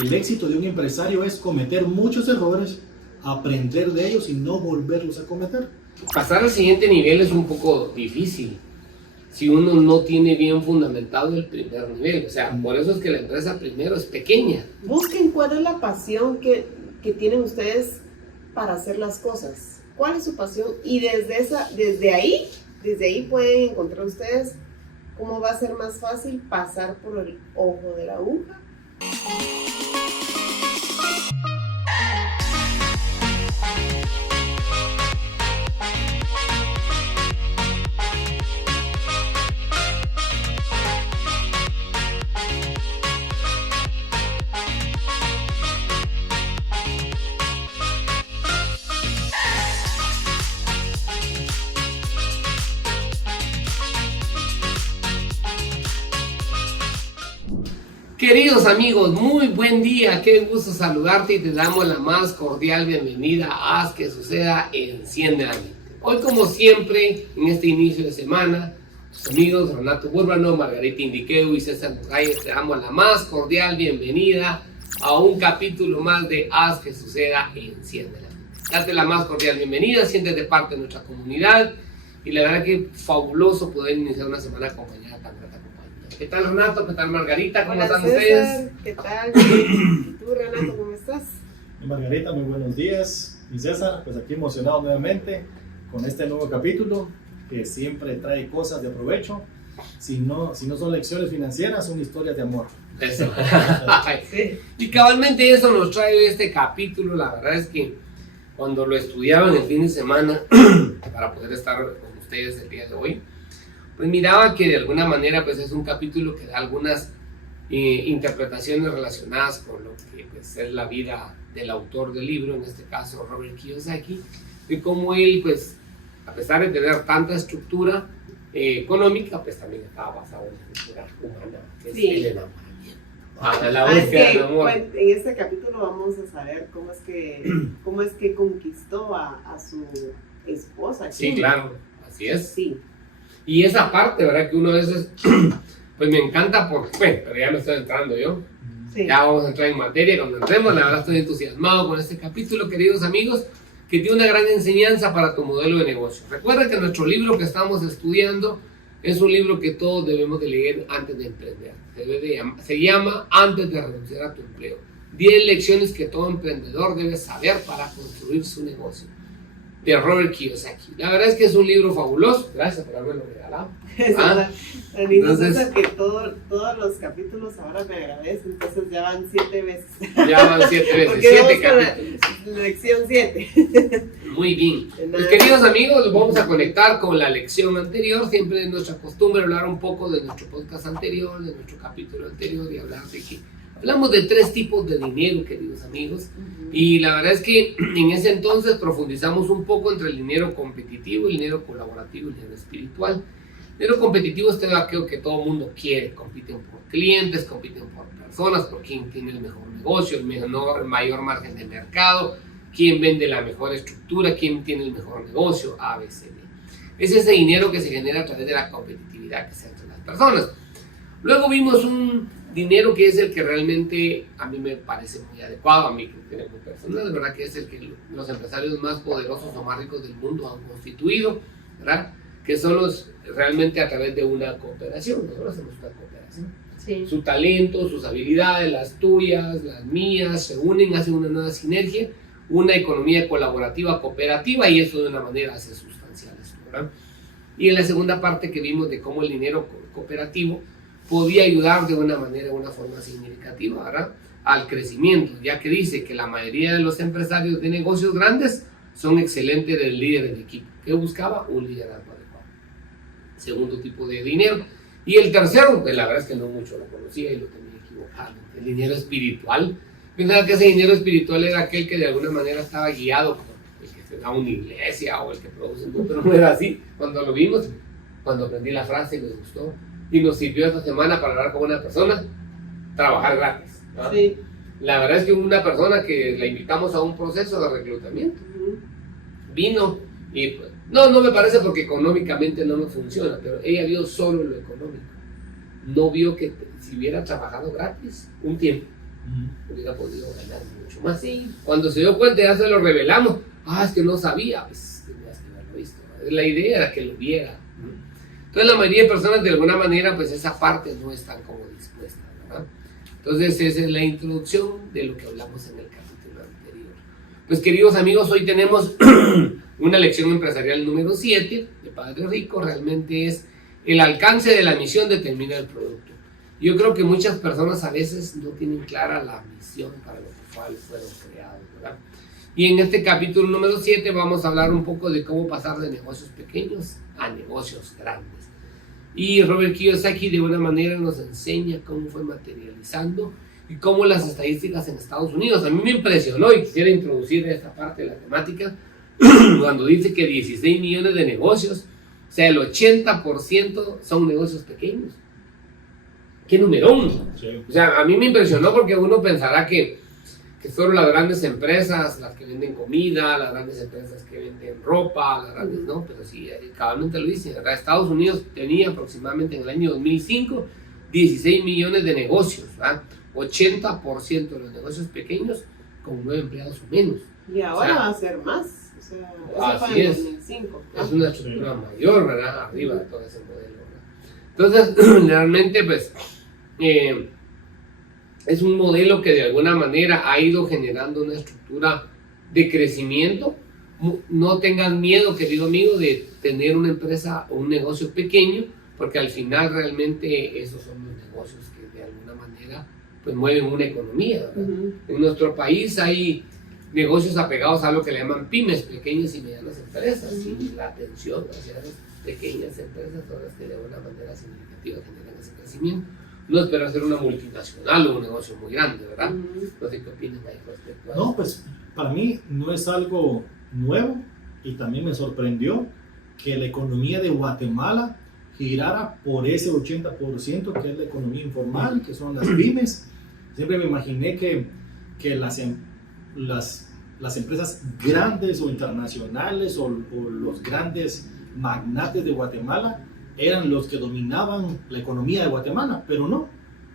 El éxito de un empresario es cometer muchos errores, aprender de ellos y no volverlos a cometer. Pasar al siguiente nivel es un poco difícil si uno no tiene bien fundamentado el primer nivel. O sea, por eso es que la empresa primero es pequeña. Busquen cuál es la pasión que tienen ustedes para hacer las cosas. ¿Cuál es su pasión? Y desde ahí pueden encontrar ustedes cómo va a ser más fácil pasar por el ojo de la aguja. Queridos amigos, muy buen día, qué gusto saludarte y te damos la más cordial bienvenida a Haz que Suceda, Enciende la Mente. Hoy, como siempre, en este inicio de semana, tus amigos Renato Búrbano, Margarita Indiqueu y César Morales te damos la más cordial bienvenida a un capítulo más de Haz que Suceda, Enciende la Mente. Date la más cordial bienvenida, siéntete parte de nuestra comunidad y la verdad que fabuloso poder iniciar una semana acompañada tan grata. ¿Qué tal, Renato? ¿Qué tal, Margarita? ¿Cómo están ustedes? ¿Qué tal? ¿Y tú, Renato, cómo estás? Margarita, muy buenos días. Y César, pues aquí emocionado nuevamente con este nuevo capítulo que siempre trae cosas de provecho. Si no son lecciones financieras, son historias de amor. Eso. Sí. Y cabalmente eso nos trae este capítulo. La verdad es que cuando lo estudiaba en el fin de semana para poder estar con ustedes el día de hoy, pues miraba que de alguna manera pues es un capítulo que da algunas interpretaciones relacionadas con lo que pues, es la vida del autor del libro, en este caso Robert Kiyosaki, de cómo él pues a pesar de tener tanta estructura económica, pues también estaba basado en la estructura humana, que es el enamoramiento. La búsqueda del amor. En este capítulo vamos a saber cómo es que conquistó a su esposa. Sí, claro, así es. Sí. Y esa parte, ¿verdad? Que uno a veces, pues me encanta porque, bueno, pero ya me estoy entrando yo. Sí. Ya vamos a entrar en materia cuando entremos. La verdad estoy entusiasmado con este capítulo, queridos amigos, que tiene una gran enseñanza para tu modelo de negocio. Recuerda que nuestro libro que estamos estudiando es un libro que todos debemos de leer antes de emprender. Se llama Antes de renunciar a tu empleo. 10 lecciones que todo emprendedor debe saber para construir su negocio, de Robert Kiyosaki. La verdad es que es un libro fabuloso. Gracias por haberme regalado. Entonces, que todos los capítulos ahora me agradecen, entonces ya van 7 veces. Ya van 7 veces, 7 capítulos. Lección 7. Muy bien. Pues, queridos amigos, los vamos a conectar con la lección anterior. Siempre es nuestra costumbre hablar un poco de nuestro podcast anterior, de nuestro capítulo anterior y hablar de que hablamos de 3 tipos de dinero, queridos amigos. Y la verdad es que en ese entonces profundizamos un poco entre el dinero competitivo, el dinero colaborativo y el dinero espiritual. El dinero competitivo es aquello que todo el mundo quiere. Compiten por clientes, compiten por personas, por quién tiene el mejor negocio, el mayor margen de mercado, quién vende la mejor estructura, quién tiene el mejor negocio, A, B, C, D. Es ese dinero que se genera a través de la competitividad que se hace entre las personas. Luego vimos un dinero que es el que realmente a mí me parece muy adecuado, a mí que tiene muy personal, de verdad que es el que los empresarios más poderosos o más ricos del mundo han constituido, ¿verdad? Que son los realmente a través de una cooperación. Nosotros hacemos una cooperación. Sí. Su talento, sus habilidades, las tuyas, las mías, se unen, hacen una nueva sinergia, una economía colaborativa, cooperativa, y eso de una manera hace sustancial esto, ¿verdad? Y en la segunda parte que vimos de cómo el dinero cooperativo podía ayudar de una manera, de una forma significativa, ¿verdad?, al crecimiento, ya que dice que la mayoría de los empresarios de negocios grandes son excelentes líderes de equipo. ¿Qué buscaba? Un liderazgo adecuado. Segundo tipo de dinero. Y el tercero, pues la verdad es que no mucho lo conocía y lo tenía equivocado, el dinero espiritual. Pensaba que ese dinero espiritual era aquel que de alguna manera estaba guiado por el que se da una iglesia o el que produce, pero no era así. Cuando lo vimos, cuando aprendí la frase, me gustó y nos sirvió esta semana para hablar con una persona, trabajar gratis, ¿no? Sí. La verdad es que una persona que la invitamos a un proceso de reclutamiento, vino y pues, no me parece porque económicamente no nos funciona, pero ella vio solo lo económico, no vio que si hubiera trabajado gratis un tiempo, hubiera podido ganar mucho más. Sí. Cuando se dio cuenta ya se lo revelamos, es que no sabía, pues tenías que haberlo visto. La idea era que lo viera. Entonces la mayoría de personas de alguna manera pues esa parte no están como dispuestas, ¿verdad? Entonces esa es la introducción de lo que hablamos en el capítulo anterior. Pues queridos amigos, hoy tenemos una lección empresarial número 7 de Padre Rico. Realmente es el alcance de la misión determina el producto. Yo creo que muchas personas a veces no tienen clara la misión para lo que fueron creados, ¿verdad? Y en este capítulo número 7 vamos a hablar un poco de cómo pasar de negocios pequeños a negocios grandes. Y Robert Kiyosaki de una manera nos enseña cómo fue materializando y cómo las estadísticas en Estados Unidos. A mí me impresionó y quisiera introducir esta parte de la temática cuando dice que 16 millones de negocios, o sea, el 80% son negocios pequeños. ¡Qué numerón! Sí. O sea, a mí me impresionó porque uno pensará que fueron las grandes empresas las que venden comida, las grandes empresas que venden ropa, las grandes, ¿no? Pero sí, cabalmente lo dice. Acá Estados Unidos tenía aproximadamente en el año 2005 16 millones de negocios, ¿verdad? 80% de los negocios pequeños con 9 empleados o menos. Y ahora va a ser más. O sea, eso así es. 2005, ¿no? Es una estructura mayor, ¿verdad? Arriba de todo ese modelo, ¿verdad? Entonces, realmente, pues, es un modelo que de alguna manera ha ido generando una estructura de crecimiento. No tengan miedo, querido amigo, de tener una empresa o un negocio pequeño, porque al final realmente esos son los negocios que de alguna manera pues mueven una economía, ¿verdad? En nuestro país hay negocios apegados a lo que le llaman pymes, pequeñas y medianas empresas, y la atención hacia las pequeñas empresas son las que de una manera significativa generan ese crecimiento. No espero hacer una multinacional o un negocio muy grande, ¿verdad? No sé qué opinan ahí respecto a eso. No, pues para mí no es algo nuevo y también me sorprendió que la economía de Guatemala girara por ese 80% que es la economía informal, que son las pymes. Siempre me imaginé que las empresas grandes o internacionales o los grandes magnates de Guatemala eran los que dominaban la economía de Guatemala, pero no.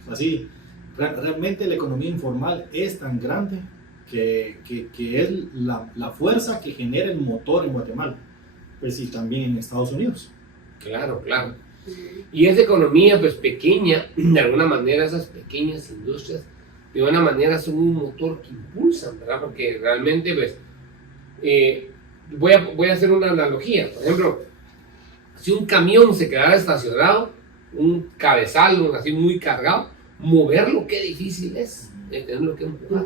Así, realmente la economía informal es tan grande que es la fuerza que genera el motor en Guatemala, pues y también en Estados Unidos. Claro, claro. Y esa economía pues pequeña, de alguna manera esas pequeñas industrias de una manera son un motor que impulsan, ¿verdad? Porque realmente pues voy a hacer una analogía. Por ejemplo, si un camión se quedara estacionado, un cabezal así muy cargado, moverlo qué difícil es, tenerlo que empujar.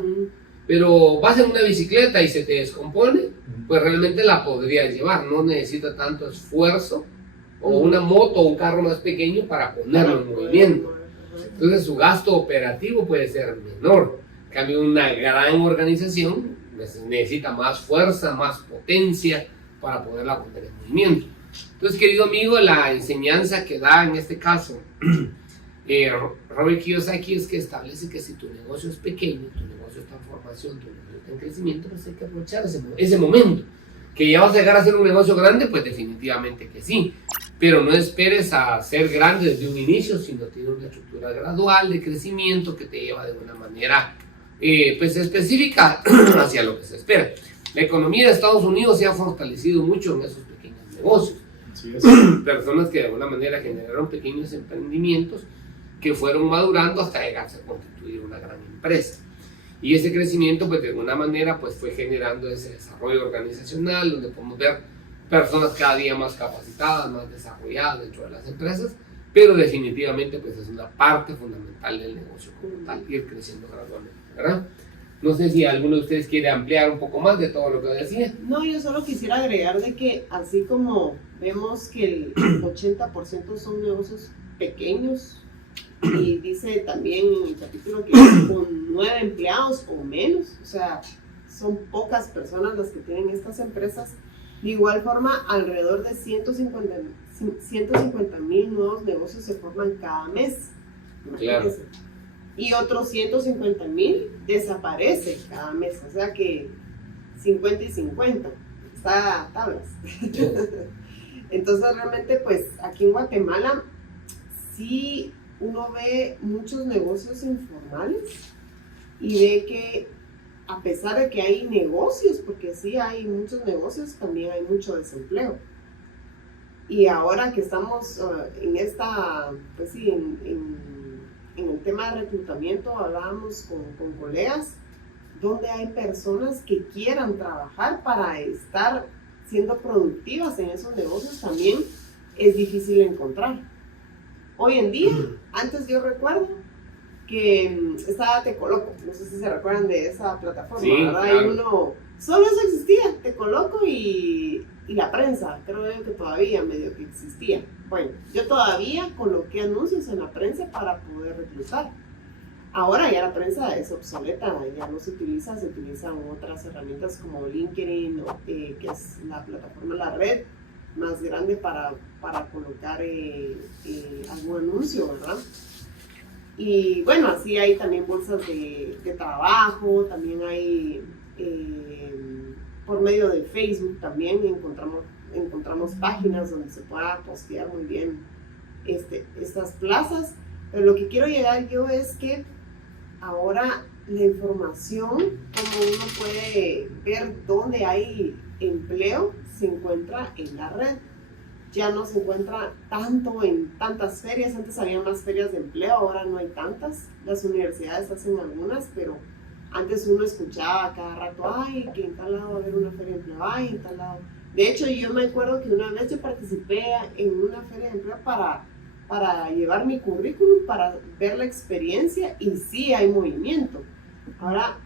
Pero vas en una bicicleta y se te descompone, pues realmente la podrías llevar, no necesita tanto esfuerzo, o una moto o un carro más pequeño para ponerlo en movimiento. Entonces su gasto operativo puede ser menor. En cambio, una gran organización necesita más fuerza, más potencia para poderla poner en movimiento. Entonces, querido amigo, la enseñanza que da en este caso Robert Kiyosaki es que establece que si tu negocio es pequeño, tu negocio está en formación, tu negocio está en crecimiento, pues hay que aprovechar ese momento. Que ya vas a llegar a ser un negocio grande, pues definitivamente que sí. Pero no esperes a ser grande desde un inicio, sino tiene una estructura gradual de crecimiento que te lleva de una manera pues específica hacia lo que se espera. La economía de Estados Unidos se ha fortalecido mucho en esos pequeños negocios. Personas que de alguna manera generaron pequeños emprendimientos que fueron madurando hasta llegarse a constituir una gran empresa. Y ese crecimiento, pues de alguna manera, pues fue generando ese desarrollo organizacional, donde podemos ver personas cada día más capacitadas, más desarrolladas dentro de las empresas, pero definitivamente pues es una parte fundamental del negocio como tal, ir creciendo gradualmente, ¿verdad? No sé si alguno de ustedes quiere ampliar un poco más de todo lo que decía. No, yo solo quisiera agregar de que así como vemos que el 80% son negocios pequeños, y dice también en el capítulo que con 9 empleados o menos, o sea, son pocas personas las que tienen estas empresas. De igual forma, alrededor de 150,000 nuevos negocios se forman cada mes. Claro. Y otros 150,000 desaparecen cada mes, o sea que 50 y 50, está a tablas. Entonces realmente pues aquí en Guatemala sí uno ve muchos negocios informales y ve que a pesar de que hay negocios, porque sí hay muchos negocios, también hay mucho desempleo. Y ahora que estamos en esta, pues sí, en el tema de reclutamiento, hablábamos con colegas, donde hay personas que quieran trabajar para estar siendo productivas en esos negocios, también es difícil encontrar. Hoy en día, antes yo recuerdo que estaba Tecoloco, no sé si se recuerdan de esa plataforma, sí, ¿verdad? claro. Y uno, solo eso existía, Tecoloco y la prensa, creo yo que todavía medio que existía. Bueno, yo todavía coloqué anuncios en la prensa para poder reclutar. Ahora ya la prensa es obsoleta, ya no se utilizan otras herramientas como LinkedIn, que es la plataforma, la red más grande para colocar algún anuncio, ¿verdad? Y bueno, así hay también bolsas de trabajo, también hay por medio de Facebook también encontramos páginas donde se pueda postear muy bien estas plazas. Pero lo que quiero llegar yo es que ahora la información, como uno puede ver dónde hay empleo, se encuentra en la red. Ya no se encuentra tanto en tantas ferias. Antes había más ferias de empleo, ahora no hay tantas. Las universidades hacen algunas, pero antes uno escuchaba cada rato, ay, que en tal lado va a haber una feria de empleo, ay, en tal lado. De hecho, yo me acuerdo que una vez yo participé en una feria de empleo para llevar mi currículum, para ver la experiencia, y sí hay movimiento. Ahora,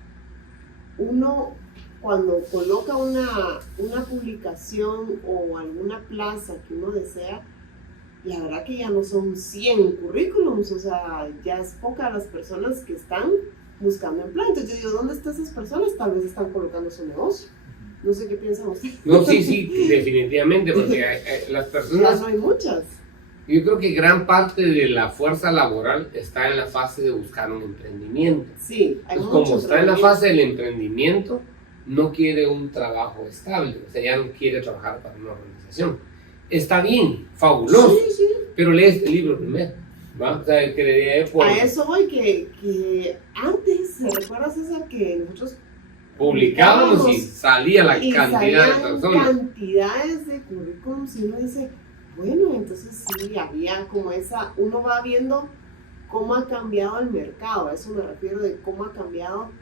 uno cuando coloca una publicación o alguna plaza que uno desea, la verdad que ya no son 100 currículums, o sea, ya es poca las personas que están buscando empleo. Entonces yo digo, ¿dónde están esas personas? Tal vez están colocando su negocio. No sé qué piensan ustedes. No, sí, definitivamente, porque las personas... Ya no hay muchas. Yo creo que gran parte de la fuerza laboral está en la fase de buscar un emprendimiento. Sí, hay Entonces, mucho como está en la fase del emprendimiento, no quiere un trabajo estable, o sea, ya no quiere trabajar para una organización. Está bien, fabuloso, sí. pero lee este libro primero, ¿va? O sea, que le dé por... A eso voy, que antes, ¿se recuerda, César, que nosotros publicábamos y salía la cantidad de personas? Cantidades de currículums, y uno dice, bueno, entonces sí, había como esa, uno va viendo cómo ha cambiado el mercado, a eso me refiero, de cómo ha cambiado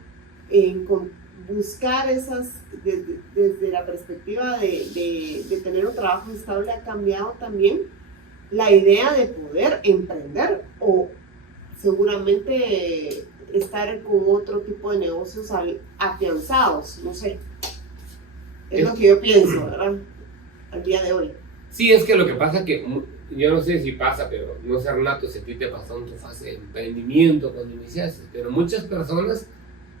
en buscar esas, desde la perspectiva de tener un trabajo estable, ha cambiado también la idea de poder emprender o seguramente estar con otro tipo de negocios afianzados, no sé. Es lo que yo pienso, ¿verdad? Al día de hoy. Sí, es que lo que pasa es que, yo no sé si pasa, pero no sé, Renato, si a ti te pasó en tu fase de emprendimiento cuando iniciaste, pero muchas personas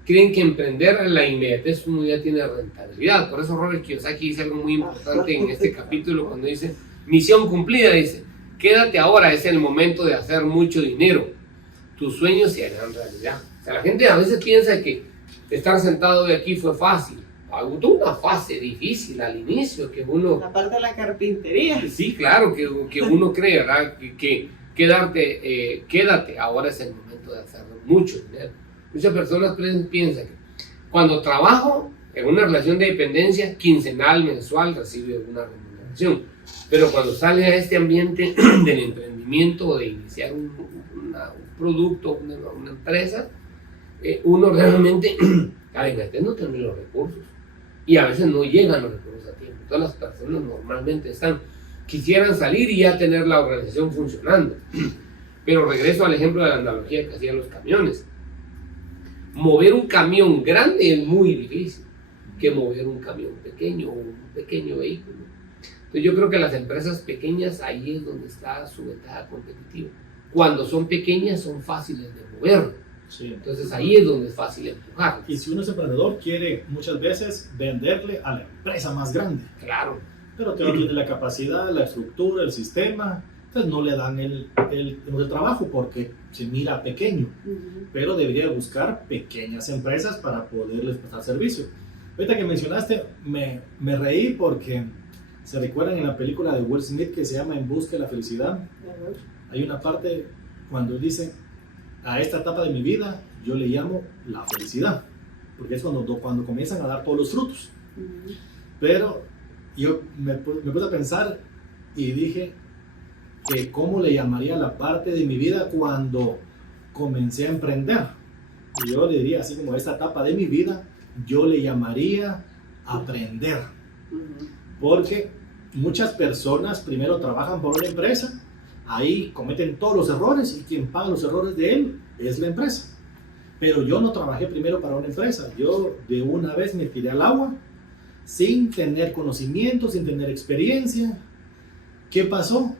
creen que emprender a la inmediatez uno ya tiene rentabilidad. Por eso Robert Kiyosaki dice algo muy importante en este capítulo cuando dice, misión cumplida, dice, quédate ahora, es el momento de hacer mucho dinero. Tus sueños se harán realidad. O sea, la gente a veces piensa que estar sentado hoy aquí fue fácil. Tuvo una fase difícil al inicio, que uno... La parte de la carpintería. Sí, claro, que uno cree, ¿verdad? Que quédate, ahora es el momento de hacer mucho dinero. Muchas personas piensan que cuando trabajo en una relación de dependencia quincenal, mensual, recibe una remuneración. Pero cuando sale a este ambiente del emprendimiento o de iniciar un producto, una empresa, uno realmente, a veces no tiene los recursos y a veces no llegan los recursos a tiempo. Todas las personas normalmente quisieran salir y ya tener la organización funcionando. Pero regreso al ejemplo de la analogía que hacían los camiones. Mover un camión grande es muy difícil que mover un camión pequeño o un pequeño vehículo. Entonces yo creo que las empresas pequeñas, ahí es donde está su ventaja competitiva. Cuando son pequeñas son fáciles de mover. Sí. Entonces ahí es donde es fácil empujar. Y si uno es emprendedor, quiere muchas veces venderle a la empresa más grande. Claro. Pero que no tiene la capacidad, la estructura, el sistema. Entonces no le dan el trabajo porque se mira pequeño. Pero debería buscar pequeñas empresas para poderles prestar servicio. Ahorita que mencionaste, me reí porque se recuerdan en la película de Will Smith que se llama En busca de la felicidad. Hay una parte cuando dice, a esta etapa de mi vida yo le llamo la felicidad, porque es cuando comienzan a dar todos los frutos. Pero yo me puse a pensar y dije que cómo le llamaría la parte de mi vida cuando comencé a emprender. Y yo le diría así como esta etapa de mi vida, yo le llamaría aprender. Porque muchas personas primero trabajan por una empresa, ahí cometen todos los errores y quien paga los errores de él es la empresa. Pero yo no trabajé primero para una empresa, yo de una vez me tiré al agua sin tener conocimiento, sin tener experiencia. ¿Qué pasó?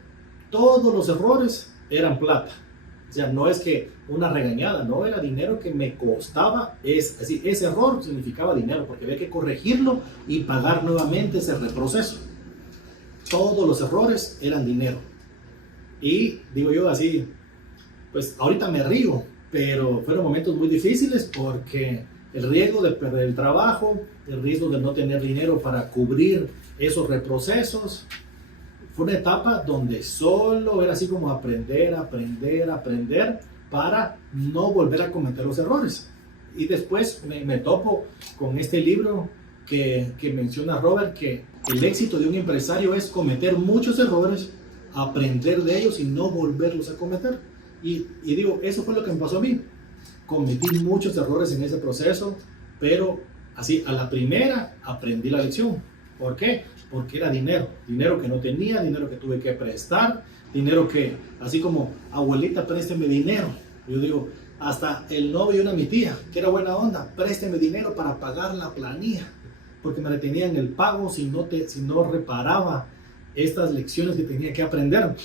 Todos los errores eran plata. O sea, no es que una regañada, no, era dinero que me costaba. Es así, ese error significaba dinero porque había que corregirlo y pagar nuevamente ese reproceso. Todos los errores eran dinero. Y digo yo así, pues ahorita me río, pero fueron momentos muy difíciles porque el riesgo de perder el trabajo, el riesgo de no tener dinero para cubrir esos reprocesos. Fue una etapa donde solo era así como aprender para no volver a cometer los errores. Y después me topo con este libro que menciona Robert, que el éxito de un empresario es cometer muchos errores, aprender de ellos y no volverlos a cometer. Y digo, eso fue lo que me pasó a mí. Cometí muchos errores en ese proceso, pero así a la primera aprendí la lección. ¿Por qué? Porque era dinero que no tenía, dinero que tuve que prestar, dinero que, así como abuelita, présteme dinero. Yo digo, hasta el novio de mi tía, que era buena onda, présteme dinero para pagar la planilla, porque me retenían el pago si no reparaba estas lecciones que tenía que aprender.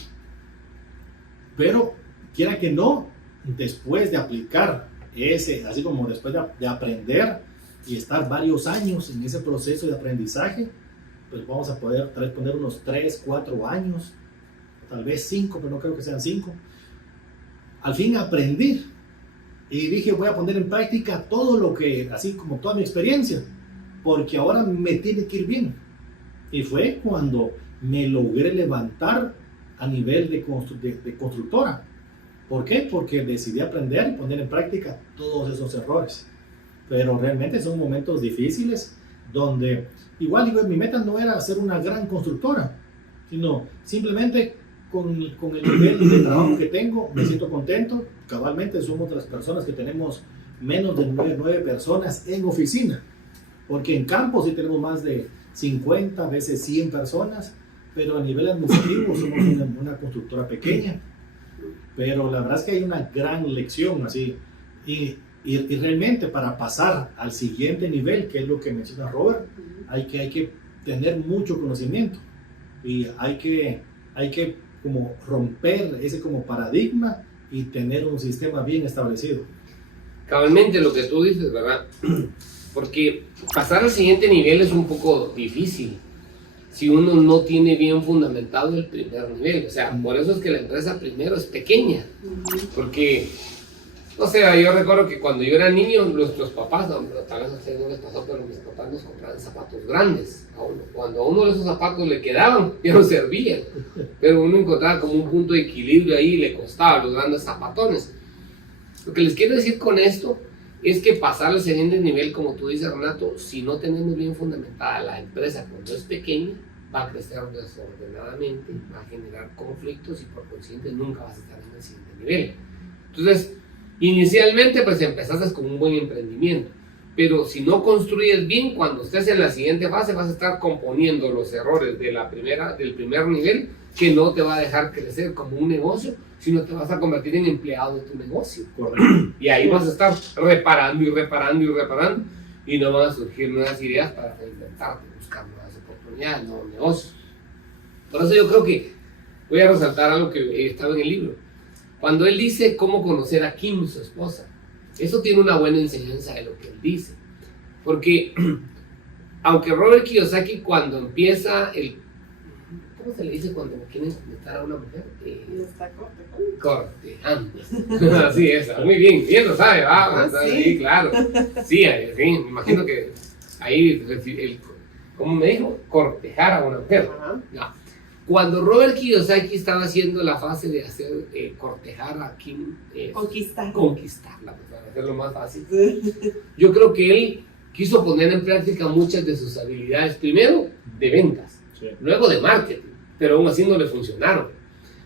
Pero, quiera que no, después de aplicar así como después de aprender y estar varios años en ese proceso de aprendizaje, pues vamos a poder tal vez poner unos 3, 4 años, tal vez 5, pero no creo que sean 5. Al fin aprendí y dije, voy a poner en práctica todo lo que, así como toda mi experiencia, porque ahora me tiene que ir bien. Y fue cuando me logré levantar a nivel de constructora. ¿Por qué? Porque decidí aprender y poner en práctica todos esos errores. Pero realmente son momentos difíciles donde, igual digo, mi meta no era ser una gran constructora, sino simplemente con el nivel de trabajo que tengo, me siento contento. Cabalmente somos de las personas que tenemos menos de 9 personas en oficina, porque en campo sí tenemos más de 50, a veces 100 personas, pero a nivel administrativo somos una constructora pequeña. Pero la verdad es que hay una gran lección así, y realmente para pasar al siguiente nivel, que es lo que menciona Robert, hay que tener mucho conocimiento y hay que como romper ese como paradigma y tener un sistema bien establecido. Cabalmente lo que tú dices, ¿verdad? Porque pasar al siguiente nivel es un poco difícil si uno no tiene bien fundamentado el primer nivel. O sea, por eso es que la empresa primero es pequeña. Porque, no sé, yo recuerdo que cuando yo era niño, nuestros papás, tal vez a ustedes no les pasó, pero mis papás nos compraban zapatos grandes a uno. Cuando a uno de esos zapatos le quedaban, ya no servían. Pero uno encontraba como un punto de equilibrio ahí y le costaba los grandes zapatones. Lo que les quiero decir con esto es que pasar al siguiente nivel, como tú dices, Renato, si no tenemos bien fundamentada la empresa cuando es pequeña, va a crecer desordenadamente, va a generar conflictos y por consiguiente nunca vas a estar en el siguiente nivel. Entonces, inicialmente pues empezaste con un buen emprendimiento, pero si no construyes bien, cuando estés en la siguiente fase vas a estar componiendo los errores del primer nivel, que no te va a dejar crecer como un negocio, sino te vas a convertir en empleado de tu negocio. Correcto. Y ahí vas a estar reparando y no van a surgir nuevas ideas para reinventarte, buscar nuevas oportunidades, nuevos negocios. Por eso yo creo que voy a resaltar algo que estaba en el libro. Cuando él dice cómo conocer a Kim, su esposa, eso tiene una buena enseñanza de lo que él dice. Porque aunque Robert Kiyosaki cuando empieza ¿cómo se le dice cuando quieren conectar a una mujer? Está Cortejando. Así es, muy bien lo sabe, sí, claro. Sí, me imagino que ahí, ¿cómo me dijo? Cortejar a una mujer. No. Cuando Robert Kiyosaki estaba haciendo la fase de hacer cortejar a Kim, conquistarla, pues, para hacerlo más fácil, yo creo que él quiso poner en práctica muchas de sus habilidades, primero de ventas, sí, luego de marketing, pero aún así no le funcionaron.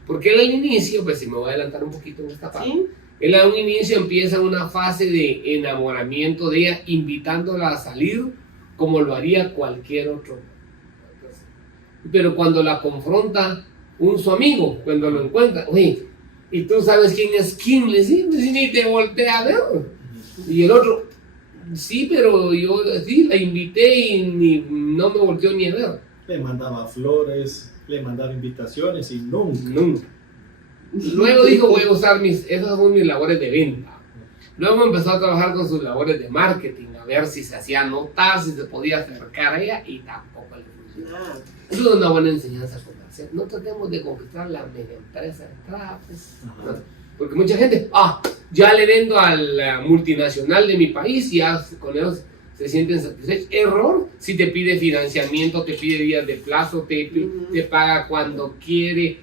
Porque él al inicio, pues si me voy a adelantar un poquito en esta parte, ¿sí? Él a un inicio empieza una fase de enamoramiento de ella, invitándola a salir como lo haría cualquier otro. Pero cuando la confronta su amigo, cuando lo encuentra, oye, ¿y tú sabes quién es Kim? Le dice, ni te voltea a ver. Y el otro, sí, pero yo sí, la invité y no me volteó ni a ver. Le mandaba flores, le mandaba invitaciones y nunca. Luego dijo, voy a usar esas son mis labores de venta. Luego empezó a trabajar con sus labores de marketing, a ver si se hacía notar, si se podía acercar a ella, y tampoco le funcionaba. Eso es una buena enseñanza comercial. No tratemos de conquistar la mega empresa de trapes, ¿no? Porque mucha gente, ya le vendo a la multinacional de mi país y ya con ellos se sienten satisfechos. Error, si te pide financiamiento, te pide días de plazo, te paga cuando quiere,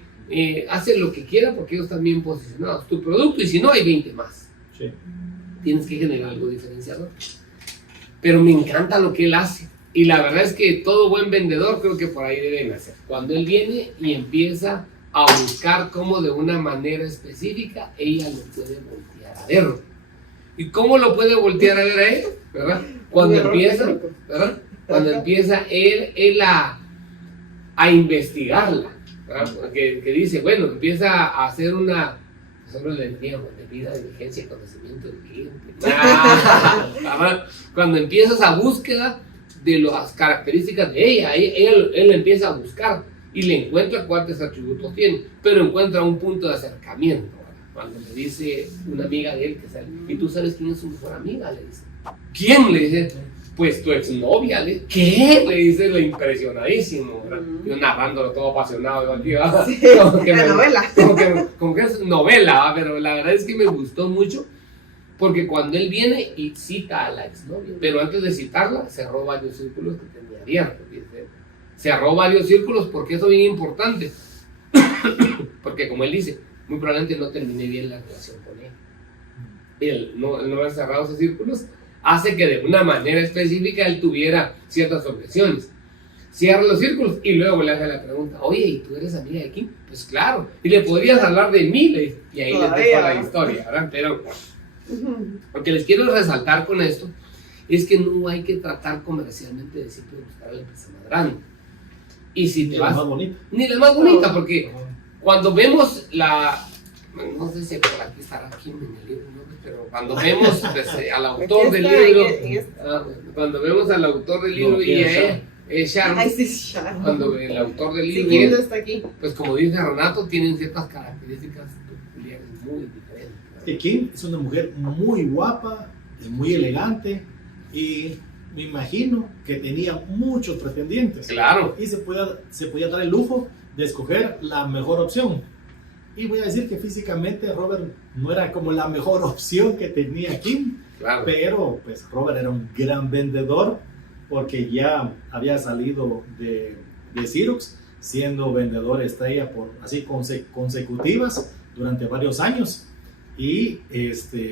hace lo que quiera porque ellos están bien posicionados. Tu producto, y si no, hay 20 más. Sí. Tienes que generar algo diferenciador. Pero me encanta lo que él hace. Y la verdad es que todo buen vendedor creo que por ahí deben hacer. Cuando él viene y empieza a buscar cómo de una manera específica ella lo puede voltear a ver. ¿Y cómo lo puede voltear a ver a él? ¿Verdad? Cuando empieza, ¿verdad? Cuando empieza él a investigarla, ¿verdad? Que dice, bueno, empieza a hacer una, nosotros le decíamos, debida diligencia y conocimiento del cliente. Cuando empieza esa búsqueda de las características de ella, él empieza a buscar y le encuentra cuántos atributos tiene, pero encuentra un punto de acercamiento. Cuando le dice una amiga de él que sale, ¿y tú sabes quién es su mejor amiga? Le dice. ¿Quién? Le dice, pues tu exnovia. ¿Qué? Le dice, lo impresionadísimo, ¿verdad? Yo narrándolo todo apasionado, aquí, ¿verdad? Sí, la novela. Como que es novela, ¿verdad? Pero la verdad es que me gustó mucho, porque cuando él viene y cita a la exnovia, pero antes de citarla, cerró varios círculos que tenía abiertos. Cerró varios círculos porque eso es bien importante. Porque como él dice, muy probablemente no terminé bien la relación con él. El no haber cerrado esos círculos hace que de una manera específica él tuviera ciertas objeciones. Cierra los círculos y luego le hace la pregunta, oye, ¿y tú eres amiga de Kim? Pues claro, y le podrías hablar de mí, y ahí les dejo la historia, ¿verdad? Pero lo que les quiero resaltar con esto es que no hay que tratar comercialmente de siempre buscar a la empresa más grande. Y si te vas, ni la más bonita, porque cuando vemos no sé si por aquí estará Kim en el libro, ¿no? Pero cuando vemos pues, al autor del libro, cuando vemos al autor del libro y a Sharon, cuando el autor del libro, sí, está aquí. Pues como dice Renato, tienen ciertas características peculiares muy diferentes. Kim es una mujer muy guapa, muy elegante y me imagino que tenía muchos pretendientes. Claro. Y se podía dar el lujo de escoger la mejor opción. Y voy a decir que físicamente Robert no era como la mejor opción que tenía Kim. Claro. Pero pues Robert era un gran vendedor porque ya había salido de Xerox siendo vendedor estrella por así consecutivas durante varios años. Y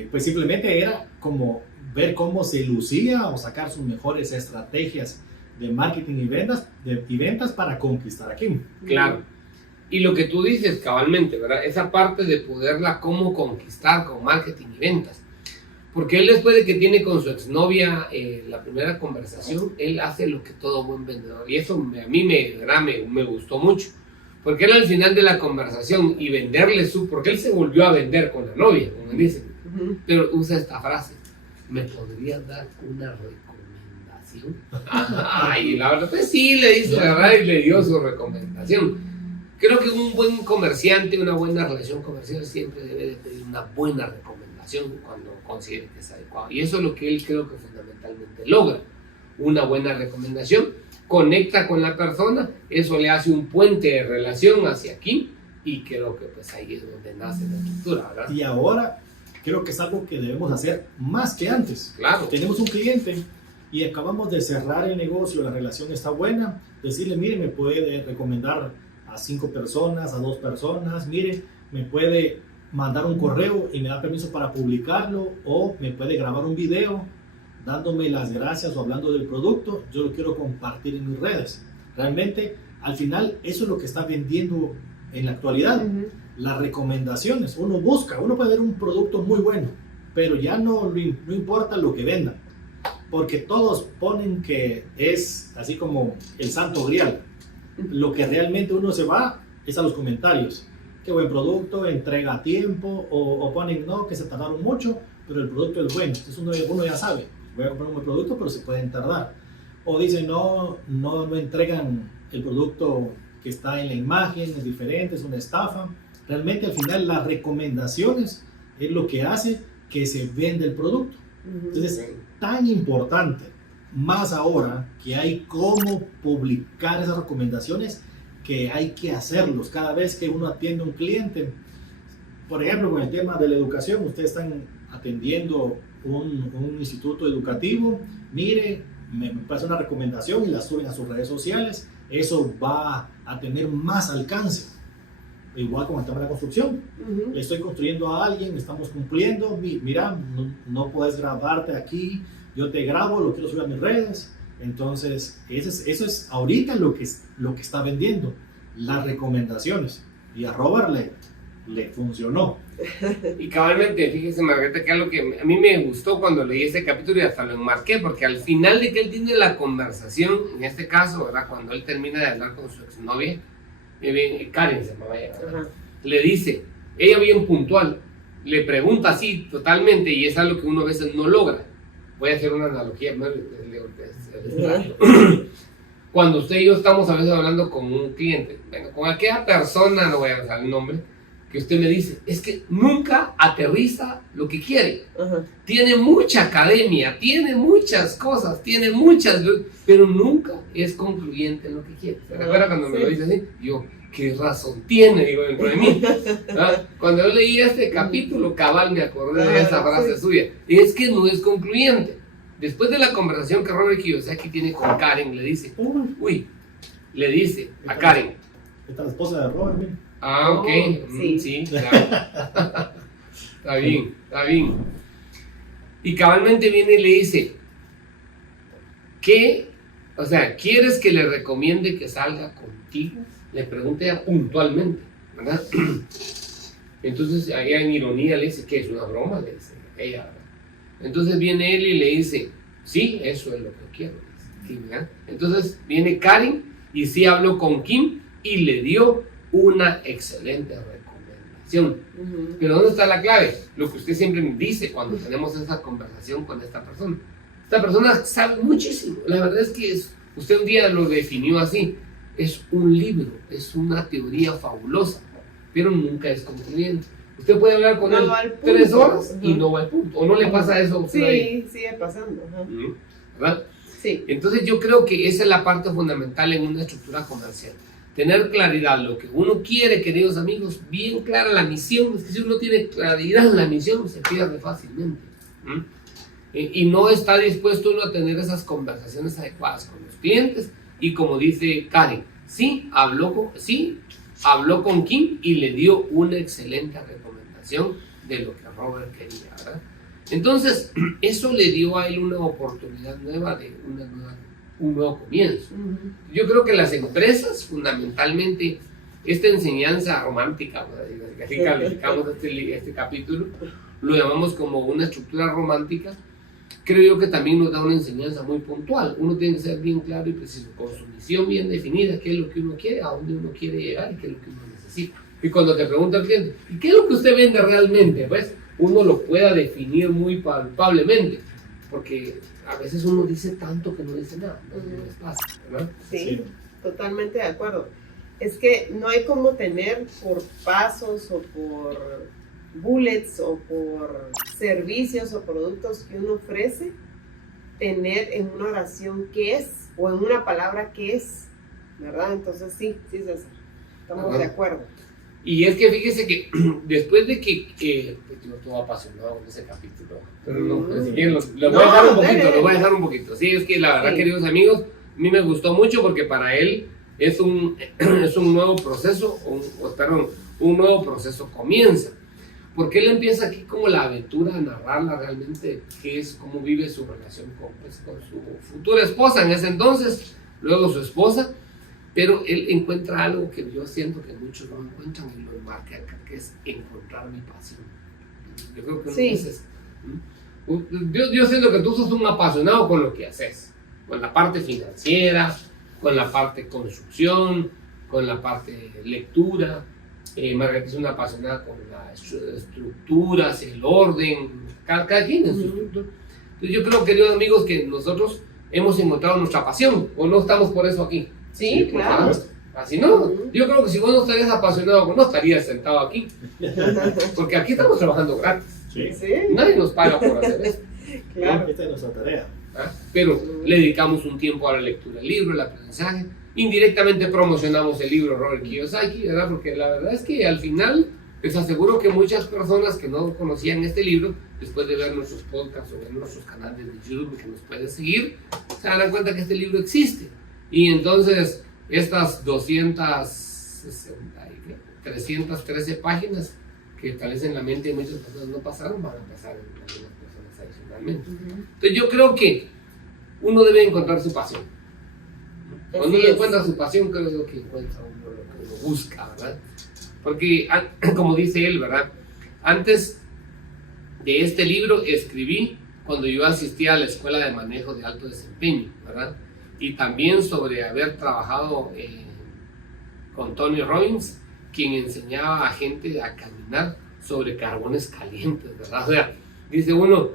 pues simplemente era como ver cómo se lucía o sacar sus mejores estrategias de marketing y ventas para conquistar a Kim. Claro. Y lo que tú dices cabalmente, ¿verdad? Esa parte de poderla cómo conquistar con marketing y ventas. Porque él después de que tiene con su exnovia la primera conversación, él hace lo que todo buen vendedor. Y eso a mí me gustó mucho. Porque él al final de la conversación y venderle porque él se volvió a vender con la novia, como dice. Pero usa esta frase. ¿Me podrías dar una recomendación? Y la verdad, pues sí, le dice la verdad y le dio su recomendación. Creo que un buen comerciante, una buena relación comercial siempre debe de pedir una buena recomendación cuando considere que es adecuado. Y eso es lo que él creo que fundamentalmente logra. Una buena recomendación, conecta con la persona, eso le hace un puente de relación hacia aquí y creo que pues ahí es donde nace la estructura, ¿verdad? Y ahora creo que es algo que debemos hacer más que antes. Claro. Tenemos un cliente y acabamos de cerrar el negocio, la relación está buena, decirle, mire, me puede recomendar a 5 personas, a 2 personas, mire, me puede mandar un correo y me da permiso para publicarlo, o me puede grabar un video dándome las gracias o hablando del producto, yo lo quiero compartir en mis redes. Realmente, al final, eso es lo que está vendiendo en la actualidad. Las recomendaciones, uno puede ver un producto muy bueno, pero ya no importa lo que vendan, porque todos ponen que es así como el santo grial. Lo que realmente uno se va es a los comentarios. Qué buen producto, entrega a tiempo, o ponen no, que se tardaron mucho, pero el producto es bueno. Entonces uno ya sabe, voy a comprar un buen producto, pero se pueden tardar. O dicen no entregan el producto que está en la imagen, es diferente, es una estafa. Realmente al final las recomendaciones es lo que hace que se venda el producto. Entonces, tan importante, más ahora que hay cómo publicar esas recomendaciones, que hay que hacerlos cada vez que uno atiende a un cliente. Por ejemplo, con el tema de la educación, ustedes están atendiendo un instituto educativo, mire, me pasa una recomendación y la suben a sus redes sociales, eso va a tener más alcance. Igual con el tema de la construcción, le estoy construyendo a alguien, estamos cumpliendo, mira, no puedes grabarte aquí, yo te grabo, lo quiero subir a mis redes. Entonces, eso es ahorita lo que está vendiendo, las recomendaciones. Y a Robert le funcionó. Y cabalmente, fíjese, Margarita, que algo que a mí me gustó cuando leí este capítulo y hasta lo enmarqué, porque al final de que él tiene la conversación, en este caso, ¿verdad? Cuando él termina de hablar con su exnovia, Karen se llamaba ella, le dice, ella bien puntual, le pregunta así totalmente, y es algo que uno a veces no logra. Voy a hacer una analogía, cuando usted y yo estamos a veces hablando con un cliente, bueno, con aquella persona, no voy a usar el nombre, que usted me dice, es que nunca aterriza lo que quiere. Tiene mucha academia, tiene muchas cosas, pero nunca es concluyente en lo que quiere. ¿Se acuerda cuando me lo dice así? Yo, ¿qué razón tiene? Digo, dentro de mí. Cuando yo leí este capítulo, cabal me acordé de esa frase suya. Es que no es concluyente. Después de la conversación que Robert Kiyosaki tiene con Karen, le dice, le dice a Karen. Esta es la esposa de Robert, mira. Ah, ok. Sí, claro. Está bien. Y cabalmente viene y le dice, ¿quieres que le recomiende que salga contigo? Le pregunta ella puntualmente, ¿verdad? Entonces, allá en ironía le dice, ¿qué es una broma? Le dice ella, ¿verdad? Entonces viene él y le dice, sí, eso es lo que quiero. ¿Verdad? Entonces viene Karen y sí habló con Kim y le dio una excelente recomendación. Pero ¿dónde está la clave? Lo que usted siempre me dice cuando tenemos esa conversación con esta persona. Esta persona sabe muchísimo. La verdad es que usted un día lo definió así. Es un libro, es una teoría fabulosa, pero nunca es concluyente. Usted puede hablar con él 3 horas y no va al punto. ¿O no le pasa eso a usted ahí? Sí, sigue pasando. ¿Verdad? Sí. Entonces yo creo que esa es la parte fundamental en una estructura comercial. Tener claridad lo que uno quiere, queridos amigos, bien clara la misión. Es que si uno tiene claridad en la misión, se pierde fácilmente. Y no está dispuesto uno a tener esas conversaciones adecuadas con los clientes. Y como dice Karen, sí habló con Kim y le dio una excelente recomendación de lo que Robert quería, ¿verdad? Entonces, eso le dio a él una oportunidad nueva de un nuevo comienzo. Yo creo que las empresas, fundamentalmente, esta enseñanza romántica, así calificamos este capítulo, lo llamamos como una estructura romántica. Creo yo que también nos da una enseñanza muy puntual. Uno tiene que ser bien claro y preciso, con su misión bien definida, qué es lo que uno quiere, a dónde uno quiere llegar y qué es lo que uno necesita. Y cuando te pregunta el cliente, ¿y qué es lo que usted vende realmente? Pues uno lo pueda definir muy palpablemente, porque a veces uno dice tanto que no dice nada, no les pasa, ¿verdad? Sí, totalmente de acuerdo. Es que no hay como tener por pasos o por bullets o por servicios o productos que uno ofrece, tener en una oración qué es o en una palabra qué es, ¿verdad? Entonces sí, César, estamos de acuerdo. Y es que fíjese que después de que yo estoy apasionado con ese capítulo, pero no, si quieren, lo voy a dejar un poquito, Sí, es que la verdad, queridos amigos, a mí me gustó mucho porque para él es un nuevo proceso, un nuevo proceso comienza. Porque él empieza aquí como la aventura a narrarla realmente, que es cómo vive su relación con su futura esposa en ese entonces, luego su esposa, pero él encuentra algo que yo siento que muchos no encuentran y lo enmarca acá, que es encontrar mi pasión. Yo creo que sí. es eso. Yo siento que tú sos un apasionado con lo que haces, con la parte financiera, con la parte construcción, con la parte lectura. Margarita es una apasionada con las estructuras, el orden, cada quien en su estructura. Entonces yo creo, queridos amigos, que nosotros hemos encontrado nuestra pasión, o no estamos por eso aquí. Sí, claro. Así no, yo creo que si vos no estarías apasionado, no estarías sentado aquí, porque aquí estamos trabajando gratis. Sí. Sí, Nadie nos paga por hacer eso. claro. Esta es nuestra tarea. Pero le dedicamos un tiempo a la lectura del libro, el aprendizaje. Indirectamente promocionamos el libro Robert Kiyosaki, ¿verdad? Porque la verdad es que al final les aseguro que muchas personas que no conocían este libro, después de ver nuestros podcasts o ver nuestros canales de YouTube que nos pueden seguir, se darán cuenta que este libro existe. Y entonces estas 313 páginas que tal vez en la mente de muchas personas no pasaron, van a pasar en algunas personas adicionalmente. Entonces yo creo que uno debe encontrar su pasión. Cuando uno encuentra su pasión, creo que encuentra uno lo que uno busca, ¿verdad? Porque, como dice él, ¿verdad? Antes de este libro escribí cuando yo asistía a la escuela de manejo de alto desempeño, ¿verdad? Y también sobre haber trabajado con Tony Robbins, quien enseñaba a gente a caminar sobre carbones calientes, ¿verdad? O sea, dice uno,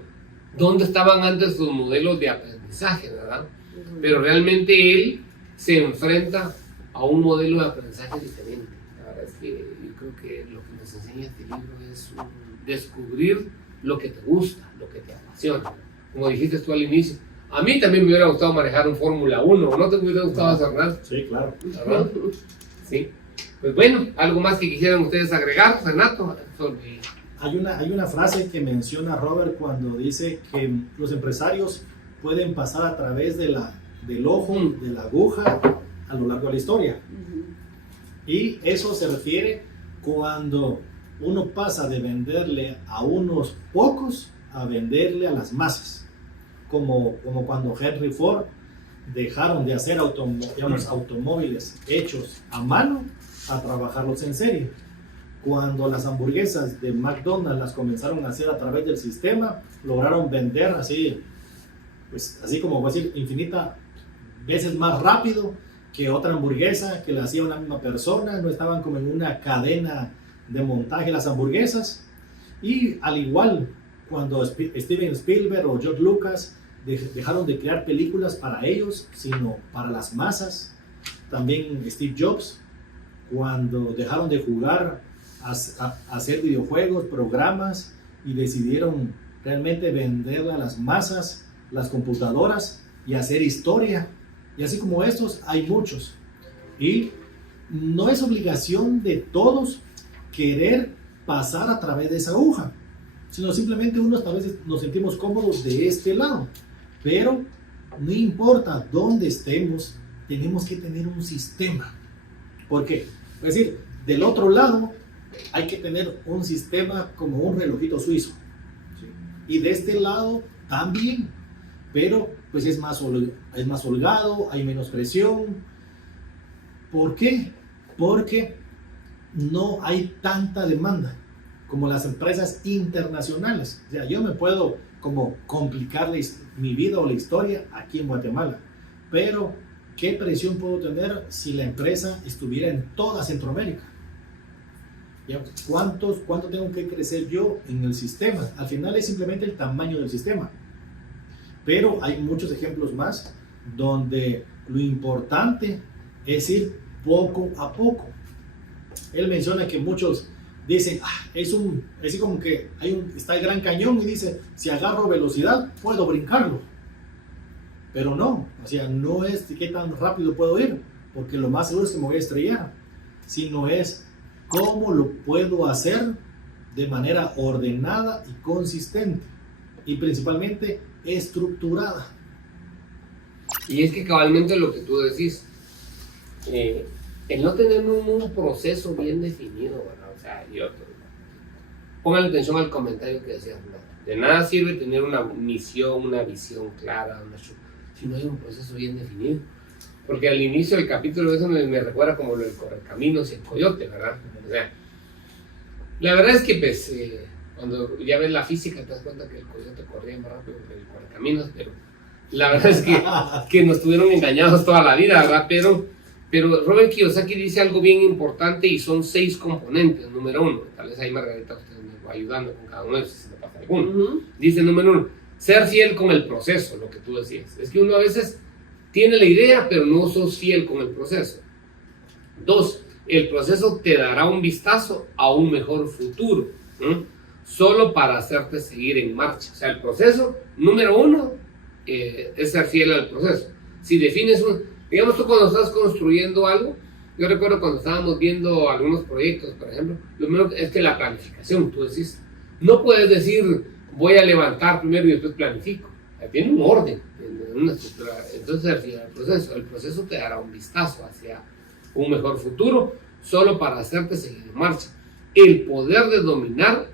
¿dónde estaban antes sus modelos de aprendizaje, ¿verdad? Pero realmente él se enfrenta a un modelo de aprendizaje diferente. La verdad es que yo creo que lo que nos enseña este libro es descubrir lo que te gusta, lo que te apasiona. Como dijiste tú al inicio, a mí también me hubiera gustado manejar un Fórmula 1, ¿no te hubiera gustado hacer nada? Sí, claro. ¿Verdad? Sí. Pues bueno, ¿algo más que quisieran ustedes agregar, Renato? Hay una frase que menciona Robert cuando dice que los empresarios pueden pasar a través del ojo, de la aguja, a lo largo de la historia. Y eso se refiere cuando uno pasa de venderle a unos pocos a venderle a las masas. Como cuando Henry Ford dejaron de hacer automóviles hechos a mano a trabajarlos en serie. Cuando las hamburguesas de McDonald's las comenzaron a hacer a través del sistema, lograron vender así como voy a decir, infinita veces más rápido que otra hamburguesa que la hacía una misma persona. No estaban como en una cadena de montaje las hamburguesas. Y al igual, cuando Steven Spielberg o George Lucas dejaron de crear películas para ellos, sino para las masas. También Steve Jobs, cuando dejaron de jugar a hacer videojuegos, programas, y decidieron realmente venderle a las masas las computadoras y hacer historia. Y así como estos hay muchos. Y no es obligación de todos querer pasar a través de esa aguja, sino simplemente unos tal vez nos sentimos cómodos de este lado. Pero no importa dónde estemos, tenemos que tener un sistema. ¿Por qué? Es decir, del otro lado hay que tener un sistema como un relojito suizo. ¿Sí? Y de este lado también. Pero pues es más holgado, hay menos presión. ¿Por qué? Porque no hay tanta demanda como las empresas internacionales. O sea, yo me puedo como complicar mi vida o la historia aquí en Guatemala, pero ¿qué presión puedo tener si la empresa estuviera en toda Centroamérica? ¿Ya? ¿Cuánto tengo que crecer yo en el sistema? Al final es simplemente el tamaño del sistema. Pero hay muchos ejemplos más donde lo importante es ir poco a poco. Él menciona que muchos dicen, es así como que está el Gran Cañón y dice, si agarro velocidad puedo brincarlo. Pero no, o sea, no es qué tan rápido puedo ir, porque lo más seguro es que me voy a estrellar, sino es cómo lo puedo hacer de manera ordenada y consistente, y principalmente estructurada. Y es que cabalmente lo que tú decís, el no tener un proceso bien definido, ¿verdad? O sea, pongan atención al comentario que decía, ¿no? De nada sirve tener una misión, una visión clara, si no hay un proceso bien definido. Porque al inicio del capítulo eso me recuerda como lo del correcaminos y el coyote, ¿verdad? O sea, la verdad es que pues, cuando ya ves la física te das cuenta que el coyote corría más rápido que el correcaminos, pero la verdad es que nos tuvieron engañados toda la vida, ¿verdad? Pero Robert Kiyosaki dice algo bien importante y son 6 componentes. Número 1, tal vez ahí Margarita usted me va ayudando con cada uno de esos si me pasa alguno. Dice número 1, ser fiel con el proceso, lo que tú decías. Es que uno a veces tiene la idea, pero no sos fiel con el proceso. 2, el proceso te dará un vistazo a un mejor futuro, solo para hacerte seguir en marcha. O sea, el proceso, número 1, es ser fiel al proceso. Si defines digamos tú cuando estás construyendo algo, yo recuerdo cuando estábamos viendo algunos proyectos, por ejemplo, lo primero es que la planificación, tú decís, no puedes decir voy a levantar primero y después planifico. Tiene un orden, una estructura. Entonces al final el proceso te dará un vistazo hacia un mejor futuro, solo para hacerte seguir en marcha. El poder de dominar,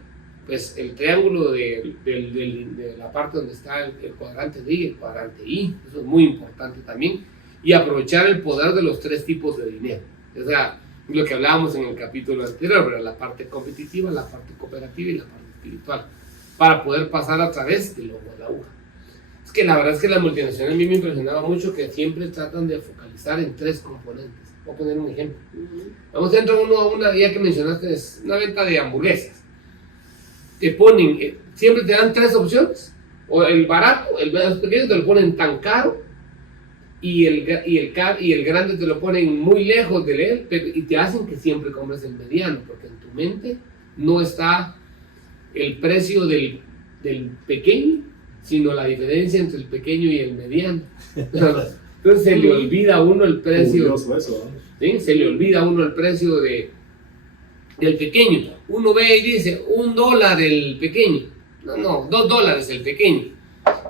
pues el triángulo de la parte donde está el cuadrante D y el cuadrante I, eso es muy importante también, y aprovechar el poder de los 3 tipos de dinero. O sea, lo que hablábamos en el capítulo anterior, pero la parte competitiva, la parte cooperativa y la parte espiritual, para poder pasar a través del ojo de la aguja. Es que la verdad es que las multinacionales a mí me impresionaba mucho que siempre tratan de focalizar en 3 componentes. Voy a poner un ejemplo. Vamos a entrar a una vía que mencionaste, es una venta de hamburguesas. Te ponen, siempre te dan 3 opciones, o el barato, el más pequeño te lo ponen tan caro, y el grande te lo ponen muy lejos de él, y te hacen que siempre compres el mediano, porque en tu mente no está el precio del pequeño, sino la diferencia entre el pequeño y el mediano. Entonces se le olvida a uno el precio. ¿Sí? Se le olvida a uno el precio del pequeño. Uno ve y dice $1 el pequeño. No, $2 el pequeño.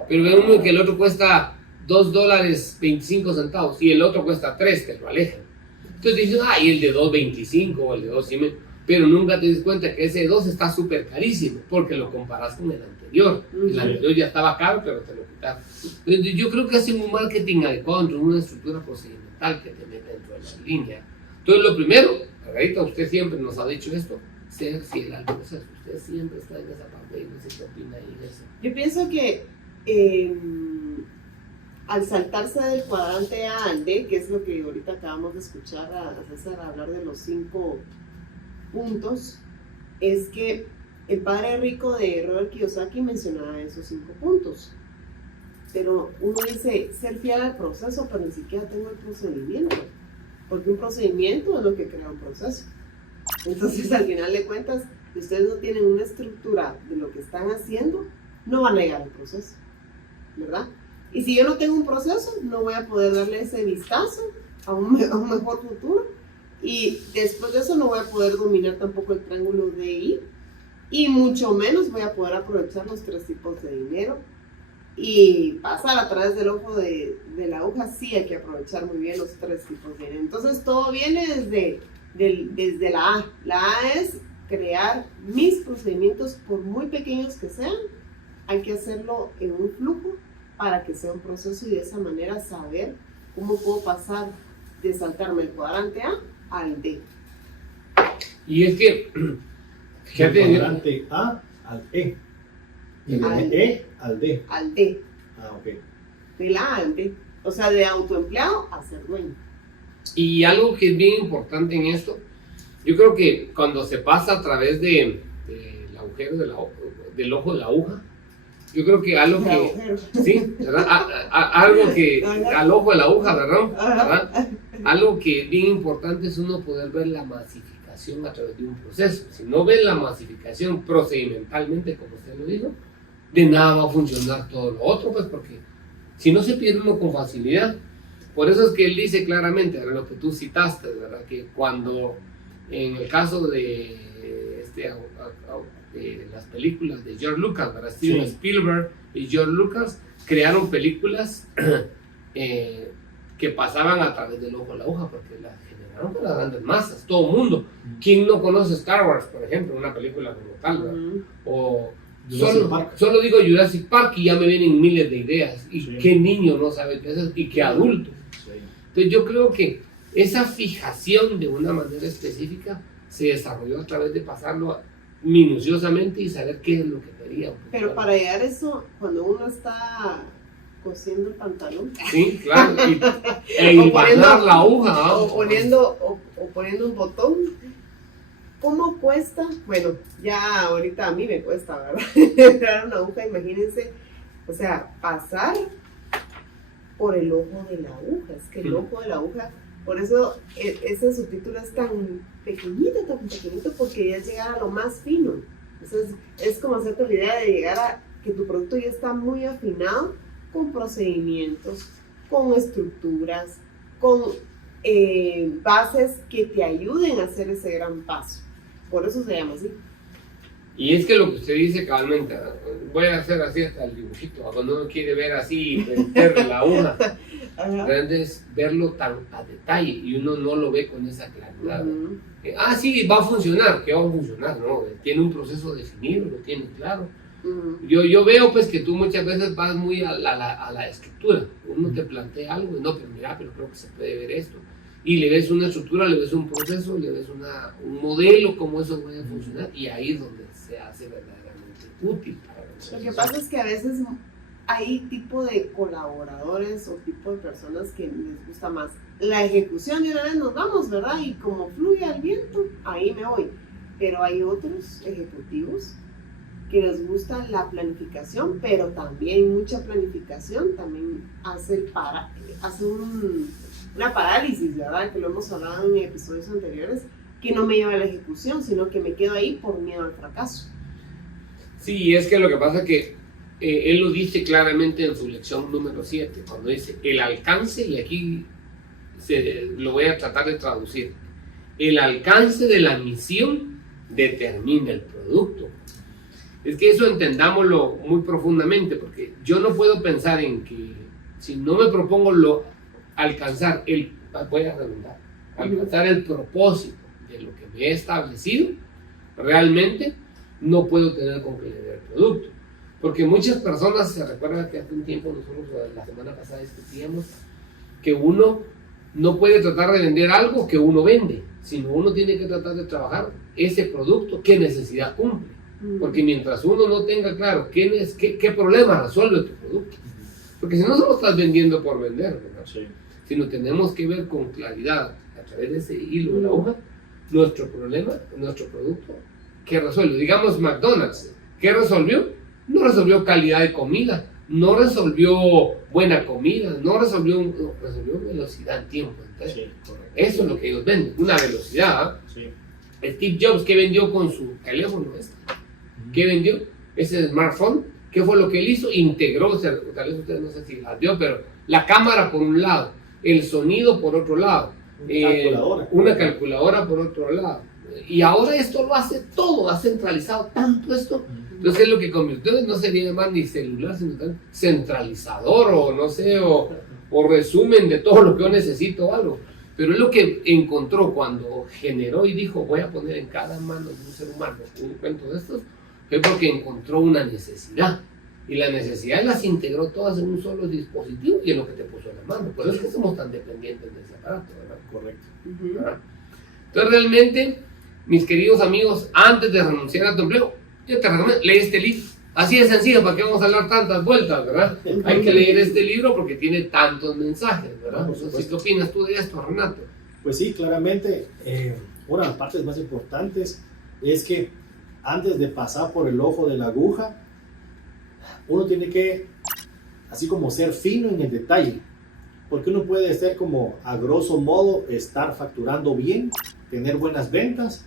Pero ve uno que el otro cuesta $2.25 y el otro cuesta 3, te lo alejan. Entonces dices, y el de 2.25 o el de 2.5, pero nunca te das cuenta que ese 2 está súper carísimo porque lo comparas con el anterior. El anterior ya estaba caro, pero te lo quitaron. Entonces, yo creo que hacen un marketing adecuado, una estructura procedimental que te mete dentro de la línea. Entonces, lo primero, Margarita, usted siempre nos ha dicho esto, ser fiel al proceso. Usted siempre está en esa parte y no sé qué opina ahí de eso. Yo pienso que al saltarse del cuadrante A al D, que es lo que ahorita acabamos de escuchar a César hablar de los 5 puntos, es que el padre rico de Robert Kiyosaki mencionaba esos 5 puntos. Pero uno dice ser fiel al proceso, pero ni siquiera tengo el procedimiento, porque un procedimiento es lo que crea un proceso. Entonces, al final de cuentas, si ustedes no tienen una estructura de lo que están haciendo, no van a llegar al proceso, ¿verdad? Y si yo no tengo un proceso, no voy a poder darle ese vistazo a un mejor futuro. Y después de eso no voy a poder dominar tampoco el triángulo de I. Y mucho menos voy a poder aprovechar los 3 tipos de dinero. Y pasar a través del ojo de la aguja, sí hay que aprovechar muy bien los 3 tipos de dinero. Entonces todo viene desde la A. La A es crear mis procedimientos, por muy pequeños que sean. Hay que hacerlo en un flujo para que sea un proceso y de esa manera saber cómo puedo pasar de saltarme el cuadrante A al D. Y es que del cuadrante A al E y del E al D. Al D. Ok. De la A al D. O sea, de autoempleado a ser dueño. Y algo que es bien importante en esto, yo creo que cuando se pasa a través del agujero del ojo de la aguja, yo creo que algo que, sí, ¿verdad? Algo que, al ojo de la aguja, ¿verdad? Algo que es bien importante es uno poder ver la masificación a través de un proceso. Si no ves la masificación procedimentalmente, como usted lo dijo, de nada va a funcionar todo lo otro, pues porque si no se pierde uno con facilidad. Por eso es que él dice claramente, ¿verdad? Lo que tú citaste, ¿verdad? Que cuando, en el caso de las películas de George Lucas, ¿verdad? Steven Spielberg y George Lucas crearon películas que que pasaban a través del ojo de la aguja, porque la generaron para las grandes masas, todo el mundo. ¿Quién no conoce Star Wars, por ejemplo, una película como tal, ¿verdad? O solo digo Jurassic Park y ya me vienen miles de ideas. ¿Y sí. qué niño no sabe qué es? ¿Y qué adulto? Sí. Entonces yo creo que esa fijación de una manera específica se desarrolló a través de pasarlo minuciosamente y saber qué es lo que quería. Pero para llegar a eso, cuando uno está cosiendo el pantalón, sí, claro, e hilvanar la aguja, ¿no? o poniendo un botón, ¿cómo cuesta? Bueno, ya ahorita a mí me cuesta, ¿verdad? Entrar una aguja, imagínense, o sea, pasar por el ojo de la aguja, es que el ojo de la aguja, por eso ese subtítulo es tan pequeñito, porque ya es llegar a lo más fino. Entonces, es como hacerte la idea de llegar a que tu producto ya está muy afinado con procedimientos, con estructuras, con bases que te ayuden a hacer ese gran paso. Por eso se llama así. Y es que lo que usted dice cabalmente, voy a hacer así hasta el dibujito, cuando uno quiere ver así, meter la aguja, es verlo tan a detalle y uno no lo ve con esa claridad. Sí, va a funcionar, ¿qué va a funcionar? No, tiene un proceso definido, lo tiene claro. Yo veo pues que tú muchas veces vas muy a la estructura, uno te plantea algo y no, pero mira, pero creo que se puede ver esto. Y le ves una estructura, le ves un proceso, le ves un modelo, cómo eso puede funcionar, y ahí es donde se hace verdaderamente útil para la organización. Lo que pasa es que a veces hay tipo de colaboradores o tipo de personas que les gusta más la ejecución y una vez nos vamos, ¿verdad? Y como fluye el viento, ahí me voy. Pero hay otros ejecutivos que les gusta la planificación, pero también mucha planificación también hace una parálisis, ¿verdad? Que lo hemos hablado en episodios anteriores, que no me lleva a la ejecución, sino que me quedo ahí por miedo al fracaso. Sí, es que lo que pasa es que él lo dice claramente en su lección número 7, cuando dice el alcance, y aquí lo voy a tratar de traducir, el alcance de la misión determina el producto. Es que eso entendámoslo muy profundamente, porque yo no puedo pensar en que si no me propongo alcanzar el propósito de lo que me he establecido, realmente no puedo tener con claridad el producto. Porque muchas personas, se recuerdan que hace un tiempo nosotros la semana pasada discutíamos que uno no puede tratar de vender algo que uno vende, sino uno tiene que tratar de trabajar ese producto, qué necesidad cumple. Porque mientras uno no tenga claro qué problema resuelve tu producto, porque si no solo estás vendiendo por vender, ¿verdad? Sí. Sino tenemos que ver con claridad a través de ese hilo de la hoja nuestro problema, nuestro producto, ¿qué resuelve? Digamos McDonald's, ¿qué resolvió? No resolvió calidad de comida, no resolvió buena comida, resolvió velocidad en tiempo. Entonces, sí, eso es lo que ellos venden, una velocidad. Sí. Steve Jobs, ¿qué vendió con su teléfono? ¿Qué vendió? Ese smartphone. ¿Qué fue lo que él hizo? Integró, tal vez ustedes no sé si las vio, pero la cámara por un lado, el sonido por otro lado, una calculadora por otro lado. Y ahora esto lo hace todo, ha centralizado tanto esto. Entonces es lo que convirtió, no sería más ni celular, sino centralizador o no sé, o resumen de todo lo que yo necesito o algo. Pero es lo que encontró cuando generó y dijo, voy a poner en cada mano de un ser humano un cuento de estos, fue porque encontró una necesidad. Y la necesidad las integró todas en un solo dispositivo y en lo que te puso en la mano. Por eso es que somos tan dependientes de ese aparato, ¿verdad? Correcto. ¿Verdad? Entonces realmente, mis queridos amigos, antes de renunciar a tu empleo, yo te recomiendo, lee este libro. Así de sencillo, ¿para qué vamos a dar tantas vueltas, verdad? Hay que leer este libro porque tiene tantos mensajes, ¿verdad? Entonces, ¿qué opinas tú de esto, Renato? Pues sí, claramente, una de las partes más importantes es que antes de pasar por el ojo de la aguja, uno tiene que, así como ser fino en el detalle, porque uno puede ser como, a grosso modo, estar facturando bien, tener buenas ventas,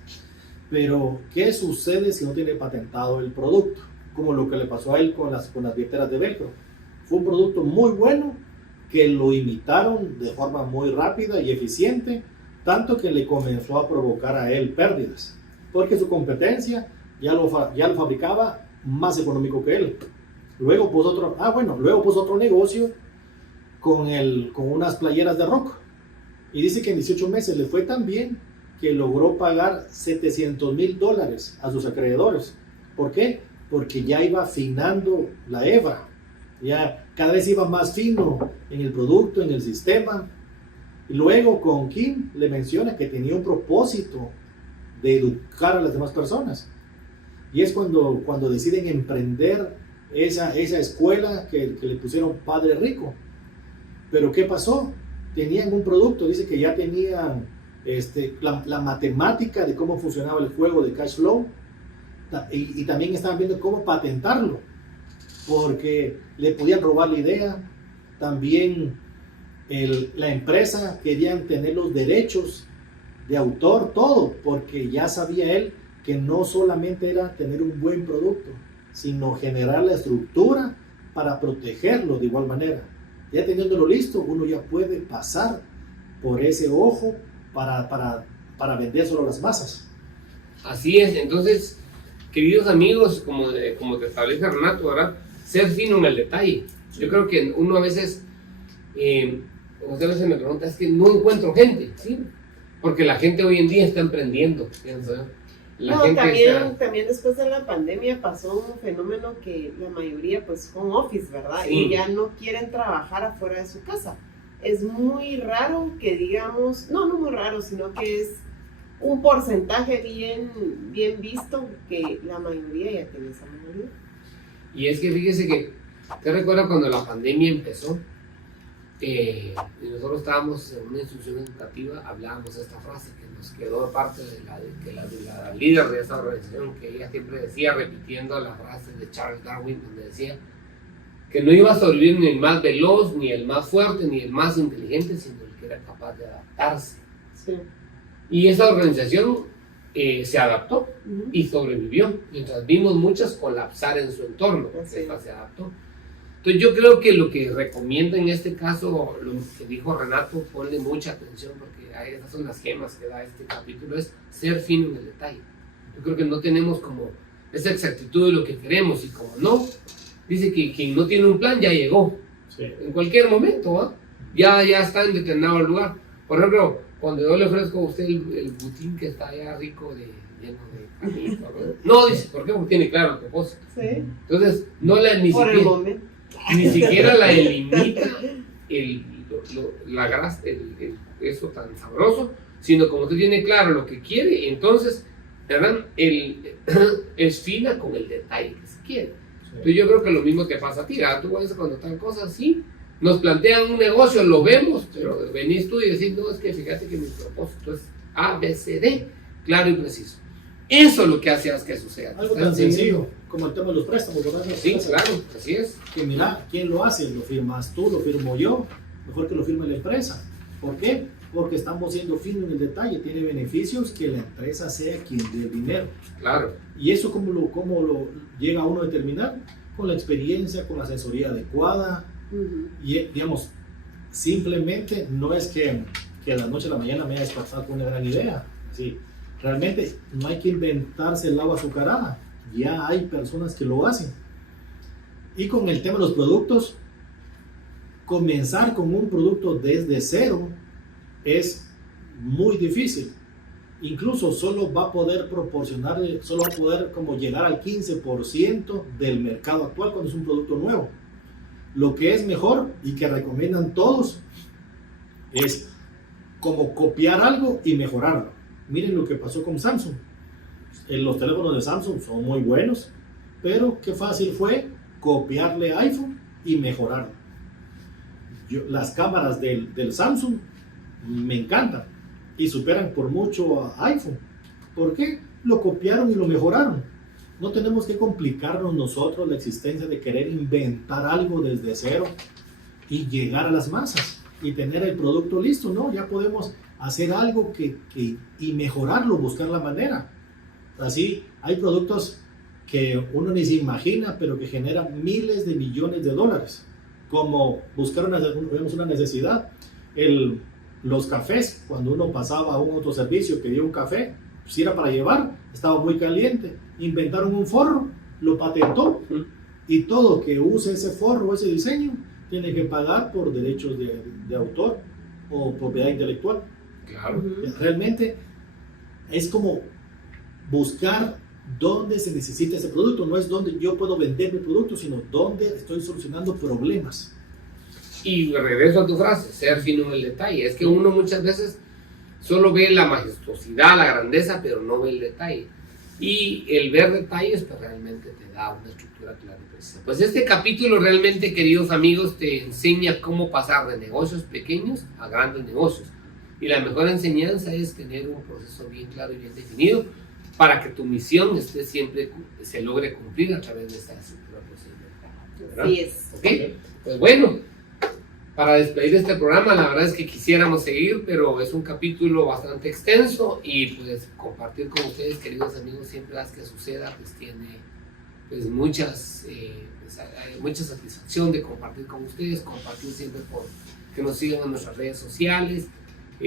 pero ¿qué sucede si no tiene patentado el producto? Como lo que le pasó a él con las billeteras de velcro. Fue un producto muy bueno que lo imitaron de forma muy rápida y eficiente, tanto que le comenzó a provocar a él pérdidas, porque su competencia ya lo fabricaba más económico que él. Luego puso otro negocio con unas playeras de rock. Y dice que en 18 meses le fue tan bien que logró pagar $700,000 a sus acreedores. ¿Por qué? Porque ya iba afinando la hebra. Ya cada vez iba más fino en el producto, en el sistema. Y luego con Kim le menciona que tenía un propósito de educar a las demás personas. Y es cuando deciden emprender esa escuela que le pusieron Padre Rico. Pero ¿qué pasó? Tenían un producto, dice que ya tenían la matemática de cómo funcionaba el juego de cash flow, y también estaban viendo cómo patentarlo, porque le podían robar la idea. También la empresa querían tener los derechos de autor, todo, porque ya sabía él que no solamente era tener un buen producto, sino generar la estructura para protegerlo de igual manera. Ya teniéndolo listo, uno ya puede pasar por ese ojo para vender solo a las masas. Así es. Entonces, queridos amigos, como te establece Renato, ¿verdad? Ser fino en el detalle. Yo creo que uno a veces, José a veces me pregunta, es que no encuentro gente, ¿sí? Porque la gente hoy en día está emprendiendo, también después de la pandemia pasó un fenómeno que la mayoría, pues, home office, ¿verdad? Sí. Y ya no quieren trabajar afuera de su casa. Es muy raro que digamos, no muy raro, sino que es un porcentaje bien visto que la mayoría ya tiene esa mayoría. Y es que fíjese que, ¿te recuerdas cuando la pandemia empezó? Y nosotros estábamos en una institución educativa, hablábamos esta frase que nos quedó parte de la líder de esa organización, que ella siempre decía, repitiendo la frase de Charles Darwin, donde decía que no iba a sobrevivir ni el más veloz, ni el más fuerte, ni el más inteligente, sino el que era capaz de adaptarse. Sí. Y esa organización se adaptó y sobrevivió, mientras vimos muchas colapsar en su entorno. Esta se adaptó. Entonces yo creo que lo que recomiendo en este caso, lo que dijo Renato, ponle mucha atención, porque esas son las gemas que da este capítulo, es ser fino en el detalle. Yo creo que no tenemos como esa exactitud de lo que queremos, y como no, dice que quien no tiene un plan ya llegó. Sí. En cualquier momento, ¿eh? ya está en determinado lugar. Por ejemplo, cuando yo le ofrezco a usted el butín que está allá rico lleno de camino, no dice, ¿por qué? Porque tiene claro el propósito. Sí. Entonces, no la ni siquiera la elimita la grasa, eso tan sabroso, sino como usted tiene claro lo que quiere, entonces, ¿verdad? Es fina con el detalle que se quiere. Sí. Entonces yo creo que lo mismo te pasa a ti, ¿verdad? Tú cuando tal cosa así, nos plantean un negocio, lo vemos, pero venís tú y decís, no, es que fíjate que mi propósito es A, B, C, D, claro y preciso. Eso es lo que hace que suceda. Algo tan sencillo como el tema de los préstamos, ¿verdad? Sí, claro, así es. Que mira, ¿quién lo hace? ¿Lo firmas tú? ¿Lo firmo yo? Mejor que lo firme la empresa. ¿Por qué? Porque estamos siendo finos en el detalle. Tiene beneficios que la empresa sea quien dé el dinero. Claro. ¿Y eso cómo lo llega uno a determinar? Con la experiencia, con la asesoría adecuada. Y digamos, simplemente no es que de la noche a la mañana me haya despertado con una gran idea. Sí. Realmente no hay que inventarse el agua azucarada, ya hay personas que lo hacen. Y con el tema de los productos, comenzar con un producto desde cero es muy difícil. Incluso solo va a poder como llegar al 15% del mercado actual cuando es un producto nuevo. Lo que es mejor y que recomiendan todos es como copiar algo y mejorarlo. Miren lo que pasó con Samsung. Los teléfonos de Samsung son muy buenos, pero qué fácil fue copiarle iPhone y mejorarlo. Las cámaras del Samsung me encantan y superan por mucho a iPhone. ¿Por qué? Lo copiaron y lo mejoraron. No tenemos que complicarnos nosotros la existencia de querer inventar algo desde cero y llegar a las masas y tener el producto listo. No, ya podemos hacer algo y mejorarlo, buscar la manera. Así, hay productos que uno ni se imagina, pero que generan miles de millones de dólares. Como buscar una necesidad. Los cafés, cuando uno pasaba a un autoservicio, pedía un café, si era para llevar, estaba muy caliente. Inventaron un forro, lo patentó, y todo que use ese forro, ese diseño, tiene que pagar por derechos de autor o propiedad intelectual. Claro. Realmente es como buscar dónde se necesita ese producto, no es dónde yo puedo vender mi producto, sino dónde estoy solucionando problemas. Y regreso a tu frase, ser fino en el detalle. Es que uno muchas veces solo ve la majestuosidad, la grandeza, pero no ve el detalle. Y el ver detalles pues realmente te da una estructura clara y precisa. Pues este capítulo realmente, queridos amigos, te enseña cómo pasar de negocios pequeños a grandes negocios. Y la mejor enseñanza es tener un proceso bien claro y bien definido para que tu misión siempre se logre cumplir a través de esta estructura procedimental. Así es. ¿Ok? Pues bueno, para despedir este programa, la verdad es que quisiéramos seguir, pero es un capítulo bastante extenso y pues compartir con ustedes, queridos amigos, siempre haz que suceda, pues tiene pues mucha satisfacción de compartir con ustedes, compartir siempre por que nos sigan en nuestras redes sociales,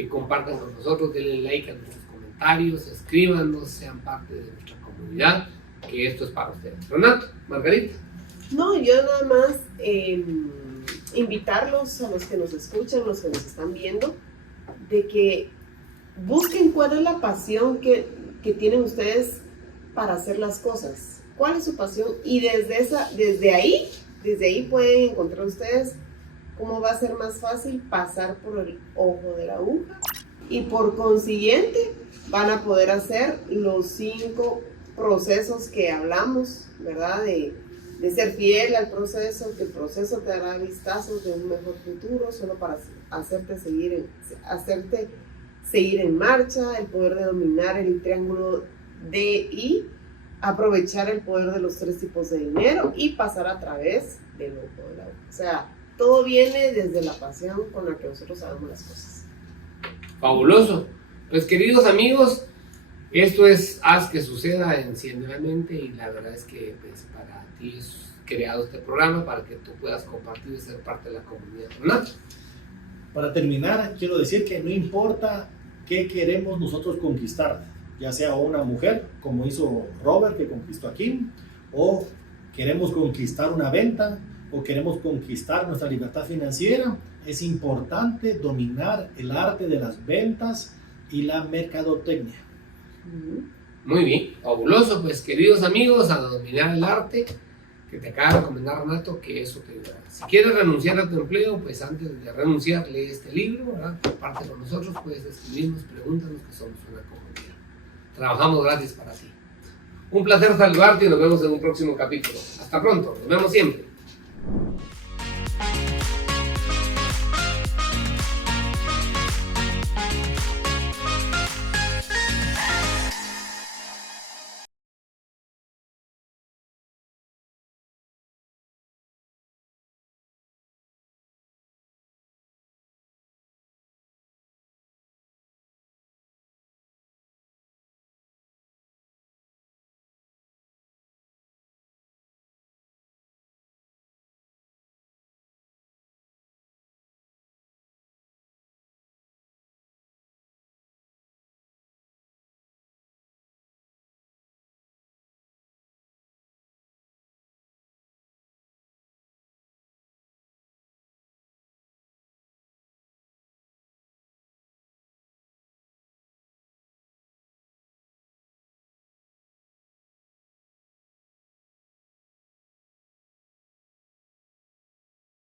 compartan con nosotros, denle like a nuestros comentarios, escríbanos, sean parte de nuestra comunidad, que esto es para ustedes. Renato, Margarita. No, yo nada más invitarlos a los que nos escuchan, los que nos están viendo, de que busquen cuál es la pasión que tienen ustedes para hacer las cosas. ¿Cuál es su pasión? Y desde ahí pueden encontrar ustedes cómo va a ser más fácil pasar por el ojo de la aguja y por consiguiente van a poder hacer los 5 procesos que hablamos, ¿verdad? De ser fiel al proceso, que el proceso te dará vistazos de un mejor futuro, solo para hacerte seguir en marcha, el poder de dominar el triángulo DI, aprovechar el poder de los 3 tipos de dinero y pasar a través del ojo de la aguja. O sea, todo viene desde la pasión con la que nosotros hagamos las cosas. Fabuloso. Pues queridos amigos, esto es Haz que Suceda, Enciende la Mente, y la verdad es que pues, para ti es creado este programa para que tú puedas compartir y ser parte de la comunidad. ¿Renato? Para terminar, quiero decir que no importa qué queremos nosotros conquistar, ya sea una mujer, como hizo Robert, que conquistó a Kim, o queremos conquistar una venta, o queremos conquistar nuestra libertad financiera, es importante dominar el arte de las ventas y la mercadotecnia. Muy bien, fabuloso. Pues queridos amigos, a dominar el arte que te acaba de recomendar Renato, que eso te ayudará. Si quieres renunciar a tu empleo, pues antes de renunciar, lee este libro, ¿verdad? Comparte con nosotros, puedes escribirnos, pregúntanos, que somos una comunidad. Trabajamos gratis para ti. Un placer saludarte y nos vemos en un próximo capítulo. Hasta pronto, nos vemos siempre.